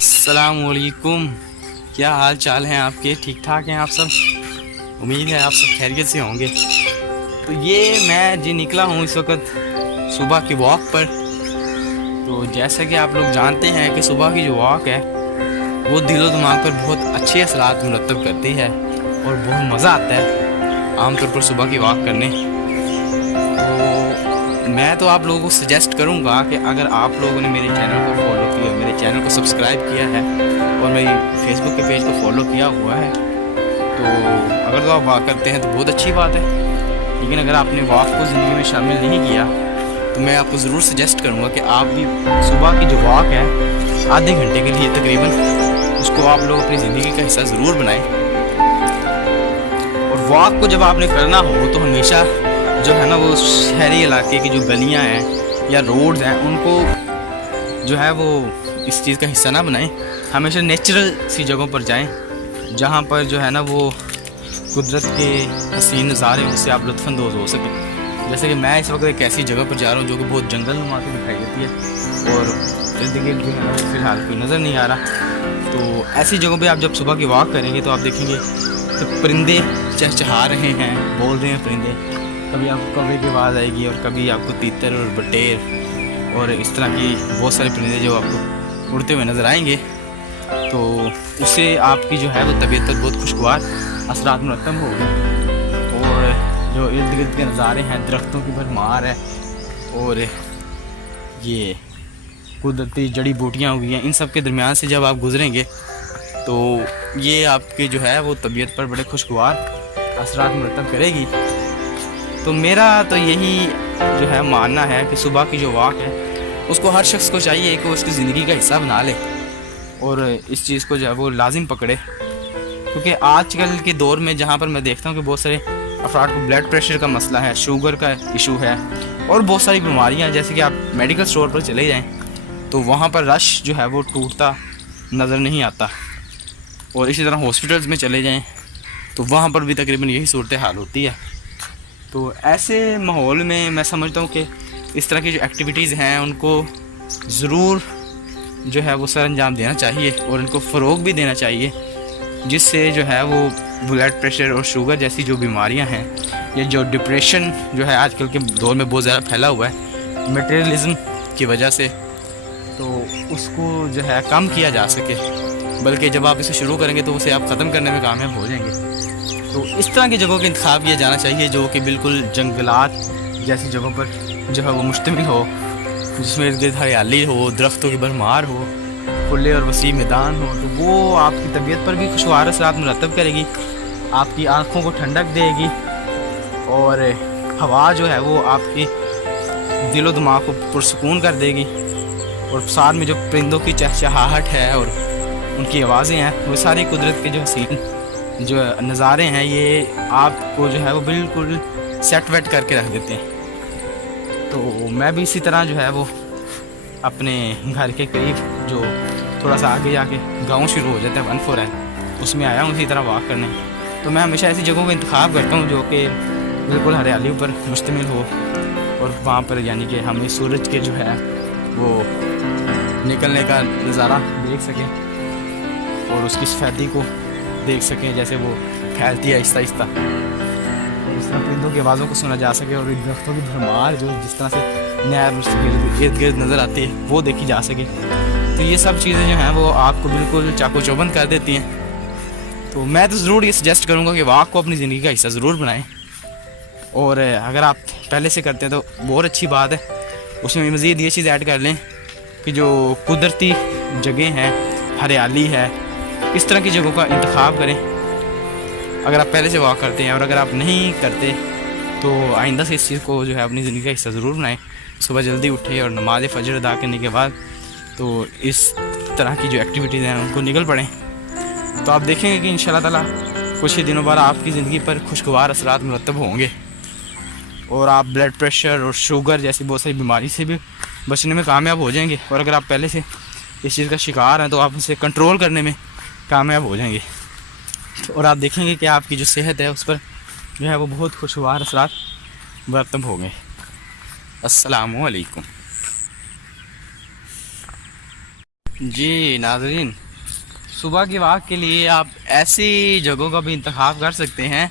السلام علیکم، کیا حال چال ہیں آپ کے؟ ٹھیک ٹھاک ہیں آپ سب؟ امید ہے آپ سب خیریت سے ہوں گے۔ تو یہ میں نکلا ہوں اس وقت صبح کی واک پر۔ تو جیسا کہ آپ لوگ جانتے ہیں کہ صبح کی جو واک ہے وہ دل و دماغ پر بہت اچھے اثرات مرتب کرتی ہے اور بہت مزہ آتا ہے عام طور پر صبح کی واک کرنے۔ تو میں تو آپ لوگوں کو سجیسٹ کروں گا کہ اگر آپ لوگوں نے میرے چینل کو فالو کیا، میرے چینل کو سبسکرائب کیا ہے اور میری فیس بک کے پیج کو فالو کیا ہوا ہے، تو اگر تو آپ واک کرتے ہیں تو بہت اچھی بات ہے۔ لیکن اگر آپ نے واک کو زندگی میں شامل نہیں کیا تو میں آپ کو ضرور سجیسٹ کروں گا کہ آپ بھی صبح کی جو واک ہے آدھے گھنٹے کے لیے تقریباً اس کو آپ لوگ اپنی زندگی کا حصہ ضرور بنائیں۔ اور واک کو جب آپ نے کرنا ہو تو ہمیشہ جو ہے نا وہ شہری علاقے کی جو گلیاں ہیں یا روڈز ہیں ان کو جو ہے وہ اس چیز کا حصہ نہ بنائیں، ہمیشہ نیچرل سی جگہوں پر جائیں جہاں پر جو ہے نا وہ قدرت کے حسین نظارے ان سے آپ لطف اندوز ہو سکیں۔ جیسے کہ میں اس وقت ایک ایسی جگہ پر جا رہا ہوں جو کہ بہت جنگل نما کے دکھائی دیتی ہے اور ارد گرد جو ہے نا فی الحال کوئی نظر نہیں آ رہا۔ تو ایسی جگہوں پہ آپ جب صبح کی واک کریں گے تو آپ دیکھیں گے کہ پرندے چہچہا رہے ہیں، بول رہے ہیں پرندے، کبھی آپ کو کوے کی آواز آئے گی اور کبھی آپ کو تیتر اور بٹیر اور اس طرح کی بہت سارے پرندے جو آپ کو اڑتے ہوئے نظر آئیں گے۔ تو اس سے آپ کی جو ہے وہ طبیعت پر بہت خوشگوار اثرات مرتب ہو گئے، اور جو ارد گرد کے نظارے ہیں، درختوں کی بھرمار ہے اور یہ قدرتی جڑی بوٹیاں ہوئی ہیں، ان سب کے درمیان سے جب آپ گزریں گے تو یہ آپ کے جو ہے وہ طبیعت پر بڑے خوشگوار اثرات مرتب کرے گی۔ تو میرا تو یہی جو ہے ماننا ہے کہ صبح کی جو واک ہے اس کو ہر شخص کو چاہیے کہ اس کی زندگی کا حصہ بنا لے اور اس چیز کو جو ہے وہ لازم پکڑے، کیونکہ آج کل کے دور میں جہاں پر میں دیکھتا ہوں کہ بہت سارے افراد کو بلڈ پریشر کا مسئلہ ہے، شوگر کا ایشو ہے اور بہت ساری بیماریاں ہیں، جیسے کہ آپ میڈیکل سٹور پر چلے جائیں تو وہاں پر رش جو ہے وہ ٹوٹتا نظر نہیں آتا، اور اسی طرح ہاسپٹلز میں چلے جائیں تو وہاں پر بھی تقریباً یہی صورتحال ہوتی ہے۔ تو ایسے ماحول میں میں سمجھتا ہوں کہ اس طرح کی جو ایکٹیویٹیز ہیں ان کو ضرور جو ہے وہ سر انجام دینا چاہیے اور ان کو فروغ بھی دینا چاہیے، جس سے جو ہے وہ بلڈ پریشر اور شوگر جیسی جو بیماریاں ہیں یا جو ڈپریشن جو ہے آج کل کے دور میں بہت زیادہ پھیلا ہوا ہے میٹیریلزم کی وجہ سے، تو اس کو جو ہے کم کیا جا سکے، بلکہ جب آپ اسے شروع کریں گے تو اسے آپ ختم کرنے میں کامیاب ہو جائیں گے۔ تو اس طرح کی جگہوں کا انتخاب کیا جانا چاہیے جو کہ بالکل جنگلات جیسی جگہوں پر جو ہے وہ مشتمل ہو، جس میں ارد گرد ہریالی ہو، درختوں کی بھرمار ہو، کھلے اور وسیع میدان ہو، تو وہ آپ کی طبیعت پر بھی خوشگوار اثرات مرتب کرے گی، آپ کی آنکھوں کو ٹھنڈک دے گی اور ہوا جو ہے وہ آپ کی دل و دماغ کو پرسکون کر دے گی، اور ساتھ میں جو پرندوں کی چہچہاہٹ ہے اور ان کی آوازیں ہیں وہ ساری قدرت کے جو حسین جو نظارے ہیں یہ آپ کو جو ہے وہ بالکل سیٹ ویٹ کر کے رکھ دیتے ہیں۔ تو میں بھی اسی طرح جو ہے وہ اپنے گھر کے قریب جو تھوڑا سا آگے جا کے گاؤں شروع ہو جاتا ہے 1 اس میں آیا ہوں اسی طرح واک کرنے۔ تو میں ہمیشہ ایسی جگہوں کا انتخاب کرتا ہوں جو کہ بالکل ہریالی پر مشتمل ہو اور وہاں پر یعنی کہ ہمیں سورج کے جو ہے وہ نکلنے کا نظارہ دیکھ سکیں اور اس کی سفیدی کو دیکھ سکیں جیسے وہ پھیلتی ہے آہستہ آہستہ، اس طرح پرندوں کی آوازوں کو سنا جا سکے اور درختوں کی بھرمار جو جس طرح سے نہر ارد گرد نظر آتی ہے وہ دیکھی جا سکے۔ تو یہ سب چیزیں جو ہیں وہ آپ کو بالکل چاقو چوبند کر دیتی ہیں۔ تو میں تو ضرور یہ سجیسٹ کروں گا کہ واک کو اپنی زندگی کا حصہ ضرور بنائیں، اور اگر آپ پہلے سے کرتے ہیں تو بہت اچھی بات ہے، اس میں مزید یہ چیز ایڈ کر لیں کہ جو قدرتی جگہیں ہیں، ہریالی ہے، اس طرح کی جگہوں کا انتخاب کریں اگر آپ پہلے سے واک کرتے ہیں، اور اگر آپ نہیں کرتے تو آئندہ سے اس چیز کو جو ہے اپنی زندگی کا حصہ ضرور بنائیں۔ صبح جلدی اٹھے اور نماز فجر ادا کرنے کے بعد تو اس طرح کی جو ایکٹیویٹیز ہیں ان کو نکل پڑیں، تو آپ دیکھیں گے کہ انشاءاللہ تعالیٰ کچھ ہی دنوں بعد آپ کی زندگی پر خوشگوار اثرات مرتب ہوں گے، اور آپ بلڈ پریشر اور شوگر جیسی بہت ساری بیماری سے بھی بچنے میں کامیاب ہو جائیں گے، اور اگر آپ پہلے سے اس چیز کا شکار ہیں تو آپ اسے کنٹرول کرنے میں کامیاب ہو جائیں گے، اور آپ دیکھیں گے کہ آپ کی جو صحت ہے اس پر جو ہے وہ بہت خوشگوار اثرات مرتب ہوں گے۔ السلام علیکم۔ جی ناظرین، صبح کی واک کے لیے آپ ایسی جگہوں کا بھی انتخاب کر سکتے ہیں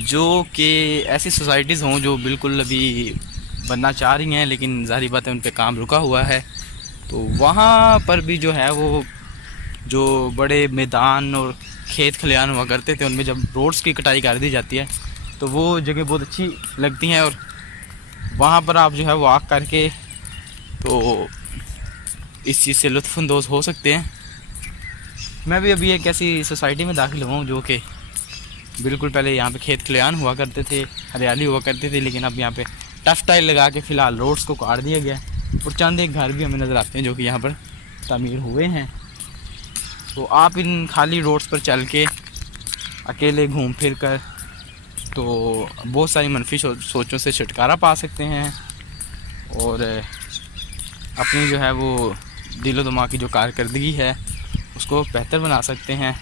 جو کہ ایسی سوسائٹیز ہوں جو بالکل ابھی بننا چاہ رہی ہیں لیکن ظاہری بات ہے ان پہ کام رکا ہوا ہے. تو وہاں پر بھی جو ہے وہ جو بڑے میدان اور کھیت کھلیان ہوا کرتے تھے ان میں جب روڈز کی کٹائی کر دی جاتی ہے تو وہ جگہ بہت اچھی لگتی ہیں، اور وہاں پر آپ جو ہے واک کر کے تو اس چیز سے لطف اندوز ہو سکتے ہیں. میں بھی ابھی ایک ایسی سوسائٹی میں داخل ہوا ہوں جو کہ بالکل پہلے یہاں پہ کھیت کھلیان ہوا کرتے تھے، ہریالی ہوا کرتے تھے، لیکن اب یہاں پہ ٹف ٹائل لگا کے فی الحال روڈز کو کاٹ دیا گیا ہے، اور چند ایک گھر بھی ہمیں نظر آتے ہیں جو کہ یہاں پر تعمیر ہوئے ہیں. تو آپ ان خالی روڈز پر چل کے اکیلے گھوم پھر کر تو بہت ساری منفی سوچوں سے چھٹکارا پا سکتے ہیں، اور اپنی جو ہے وہ دل و دماغ کی جو کارکردگی ہے اس کو بہتر بنا سکتے ہیں.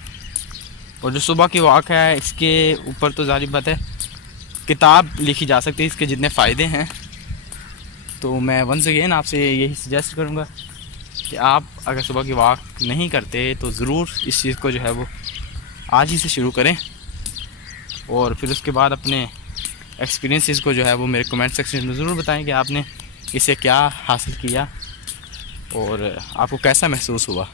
اور جو صبح کی واک ہے اس کے اوپر تو ظاہر بات ہے کتاب لکھی جا سکتی ہے اس کے جتنے فائدے ہیں. تو میں ونس اگین آپ سے یہی سجیسٹ کروں گا کہ آپ اگر صبح کی واک نہیں کرتے تو ضرور اس چیز کو جو ہے وہ آج ہی سے شروع کریں، اور پھر اس کے بعد اپنے ایکسپیرینسز کو جو ہے وہ میرے کمنٹ سیکشن میں ضرور بتائیں کہ آپ نے اس سے کیا حاصل کیا اور آپ کو کیسا محسوس ہوا.